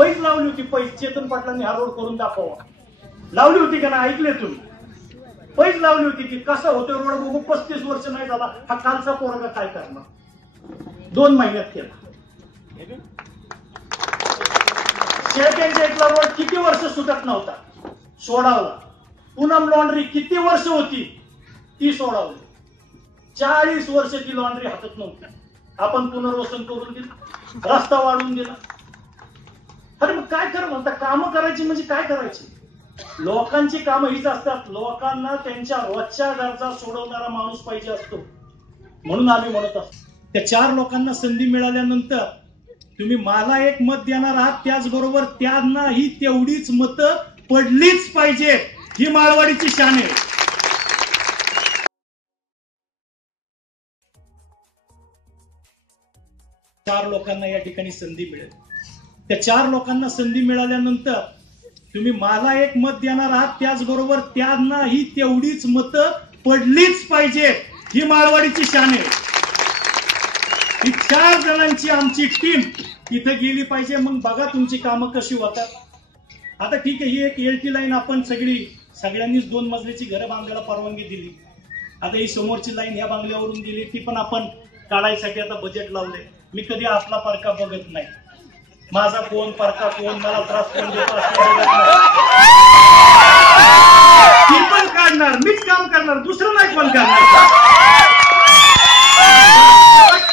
पैस लावली होती, पैस चेतन पाटलांनी हा रोड करून दाखवा लावली होती का नाही, ऐकले तुम्ही? पैस लावली होती की कसा होतो रोड बघू, 35 वर्ष नाही झाला, हा कालचा पोरगा काय करणार? 2 महिन्यात केला. शेळक्यांच्या इथला रोड किती वर्ष सुटत नव्हता, सोडावला. पूनम लॉन्ड्री किती वर्ष होती, ती सोडावली. 40 वर्ष ती लॉन्ड्री हातात नव्हती, आपण पुनर्वसन करून दिलं, रस्ता वाढवून दिला. अरे मग काय कर म्हणता, कामं करायची म्हणजे काय करायची? लोकांची कामं हीच असतात. लोकांना त्यांच्या रोजच्या गरजा सोडवणारा माणूस पाहिजे असतो. म्हणून आम्ही म्हणत असतो, त्या 4 लोकांना संधी मिळाल्यानंतर तुम्ही मला एक मत देणार आहात, त्याचबरोबर त्यांनाही तेवढीच मतं पडलीच पाहिजे. ही माळवाडीची शान आहे. चार लोकांना या ठिकाणी संधी मिळेल. त्या 4 लोकांना संधी मिळाल्यानंतर तुम्ही मला एक मत देणार आहात, त्याचबरोबर त्यांनाही तेवढीच मतं पडलीच पाहिजे. ही माळवाडीची शान आहे. ही 4 जणांची आमची टीम इथे गेली पाहिजे. मग बघा तुमची कामं कशी होतात. आता ठीक आहे, ही एक LT लाईन आपण सगळ्यांनीच 2 मजलीची घरं बांधायला परवानगी दिली. आता ही समोरची लाईन ह्या बांगल्यावरून गेली, ती पण आपण काढायसाठी आता बजेट लावले. मी कधी आपला परका बघत नाही, माझा कोण परका कोण, मला त्रास कोण देतो असं बघत नाही. ती पण काढणार, मीच काम करणार, दुसरं नाही पण करणार.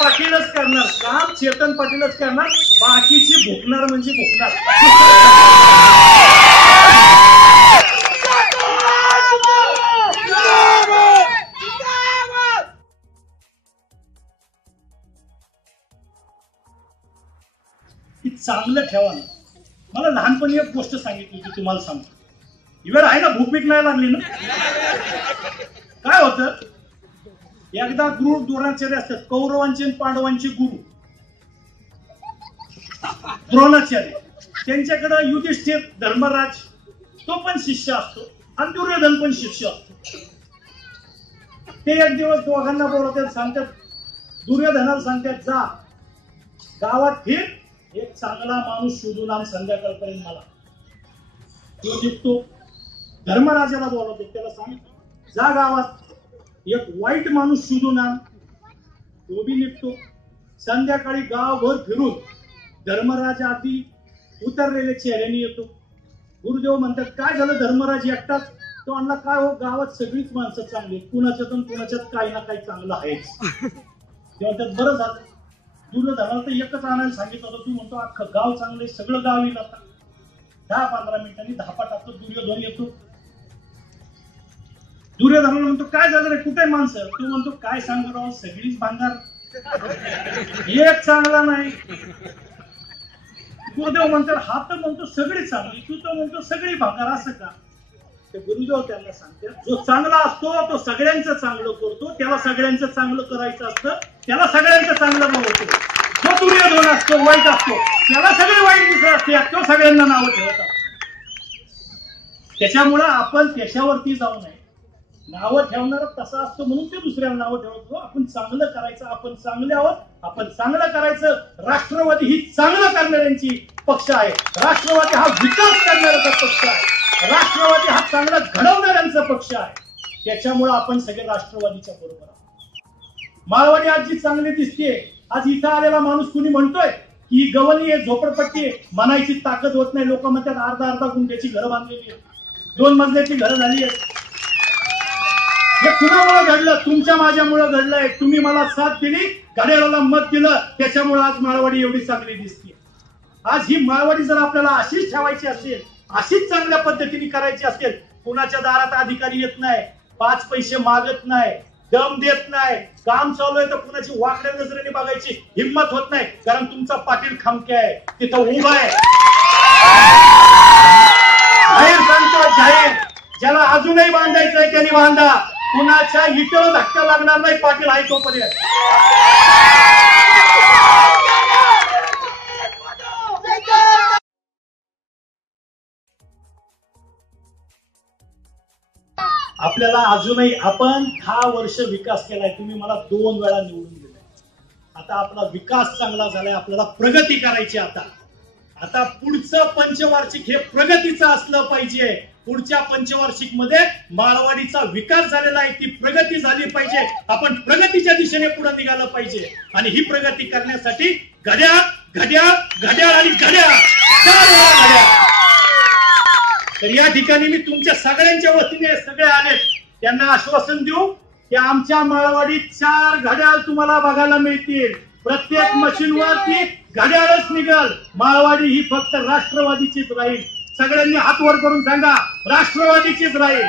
पाटीलच करणार काम, चेतन पाटीलच करणार. बाकीची भुकणार म्हणजे भुकणार. चांगलं ठेवा ना. मला लहानपणी एक गोष्ट सांगितली होती, तुम्हाला सांगतो. ही वेळ आहे ना, भूक नाही लागली ना. काय होतं, एकदा गुरु द्रोणाचार्य असतात, कौरवांचे आणि पांडवांचे गुरु द्रोणाचार्य. त्यांच्याकडे युधिष्ठिर धर्मराज तो पण शिष्य असतो आणि दुर्योधन पण शिष्य असतो. ते एक दिवस दोघांना बोलवतात, सांगतात, दुर्योधनाला सांगतात, जा गावात फिर, एक चांगला माणूस शोधून आण संध्याकाळपर्यंत मला. तो निघतो. धर्मराजाला बोलवतो, त्याला सांग, जा गावात एक वाईट माणूस शोधून आण. तो बी निघतो. संध्याकाळी गावभर फिरून धर्मराज आधी उतरलेल्या चेहऱ्याने येतो. गुरुदेव म्हणतात, काय झालं धर्मराज एकटाच? तो म्हणला, काय हो, गावात सगळीच माणसं चांगली, कुणाच्यात कुणाच्यात काही ना काही चांगलं आहेच. ते म्हणतात, बरं झालं, दुर्योधनाला तर एकच आणायला सांगितलं होतं, तू म्हणतो अख्खं गाव चांगलं, सगळं गाव येईल. आता 10-15 मिनिटांनी धापा टाकतो. दुर्योधन येतो. दुर्योधनाला म्हणतो, काय झालं रे, कुठे माणसं? तू म्हणतो, काय सांगू राव, सगळीच भांगार, एक चांगला नाही. गुरुदेव म्हणतात, हा तर म्हणतो सगळी चांगली, तू तर म्हणतो सगळी भांगार, असं का? ते गुरुदेव त्यांना सांगतात, जो चांगला असतो तो सगळ्यांचं चांगलं करतो, त्याला सगळ्यांचं चांगलं करायचं असतं, त्याला सगळ्यांचं चांगलं बनवतो. जो दुर्योधन असतो, वाईट असतो, त्याला सगळे वाईट दिसत असते, तो सगळ्यांना नावं ठेवत असतो. त्याच्यामुळं आपण त्याच्यावरती जाऊ नये. नावं ठेवणार तसा असतो म्हणून ते दुसऱ्याला नावं ठेवतो. आपण चांगलं करायचं, आपण चांगले आहोत, आपण चांगलं करायचं. राष्ट्रवादी ही चांगलं करणाऱ्यांची पक्ष आहे. राष्ट्रवादी हा विकास करणाऱ्याचा पक्ष आहे. राष्ट्रवादी हा चांगला घडवणाऱ्यांचा पक्ष आहे. त्याच्यामुळे आपण सगळे राष्ट्रवादीच्या बरोबर आहोत. माळवाडी आज जी चांगली दिसतेय, आज इथं आलेला माणूस कुणी म्हणतोय की ही गवणी आहे, झोपडपट्टी आहे, म्हणायची ताकद होत नाही. लोक म्हणतात अर्धा गुंठ्याची घरं बांधलेली आहेत, 2 मजल्याची घरं झाली आहेत. हे कुणामुळे घडलं? तुमच्या माझ्यामुळे घडलंय. तुम्ही मला साथ दिली, घड्याळाला मत दिलं, त्याच्यामुळे आज माळवाडी एवढी चांगली दिसते. आज ही माळवाडी जर आपल्याला अशीच ठेवायची असेल, अशीच चांगल्या पद्धतीने करायची असेल, कुणाच्या दारात अधिकारी येत नाही, 5 पैसे मागत नाही, दम देत नाही, काम चालू आहे तर कुणाची वाकड्या नजरेने बघायची हिंमत होत नाही, कारण तुमचा पाटील खमके आहे, तिथं उभा आहे. जाहीर सांगतो, जाहीर, ज्याला अजूनही बांधायचंय त्यांनी बांधा. कुणाच्या इथं धक्का लागणार नाही, पाटील आहे तोपर्यंत. आपल्याला अजूनही, आपण 10 वर्ष विकास केलाय, तुम्ही मला 2 वेळा निवडून दिलाय. आता आपला विकास चांगला झालाय, आपल्याला प्रगती करायची. आता आता पुढचं पंचवार्षिक हे प्रगतीचं असलं पाहिजे. पुढच्या पंचवार्षिक मध्ये माळवाडीचा विकास झालेला आहे, ती प्रगती झाली पाहिजे. आपण प्रगतीच्या दिशेने पुढे निघालं पाहिजे आणि ही प्रगती करण्यासाठी घड्याळ घड्याळ घड्याळ आणि घड्याळ चार वेळा घड्याळ. तर या ठिकाणी मी तुमच्या सगळ्यांच्या वतीने सगळे आलेत त्यांना आश्वासन देऊ की आमच्या माळवाडीत 4 घड्याळ तुम्हाला बघायला मिळतील. प्रत्येक मशीनवरती घड्याळच निघल. माळवाडी ही फक्त राष्ट्रवादीचीच राहील. सगळ्यांनी हात वर करून सांगा, राष्ट्रवादीचीच राहील.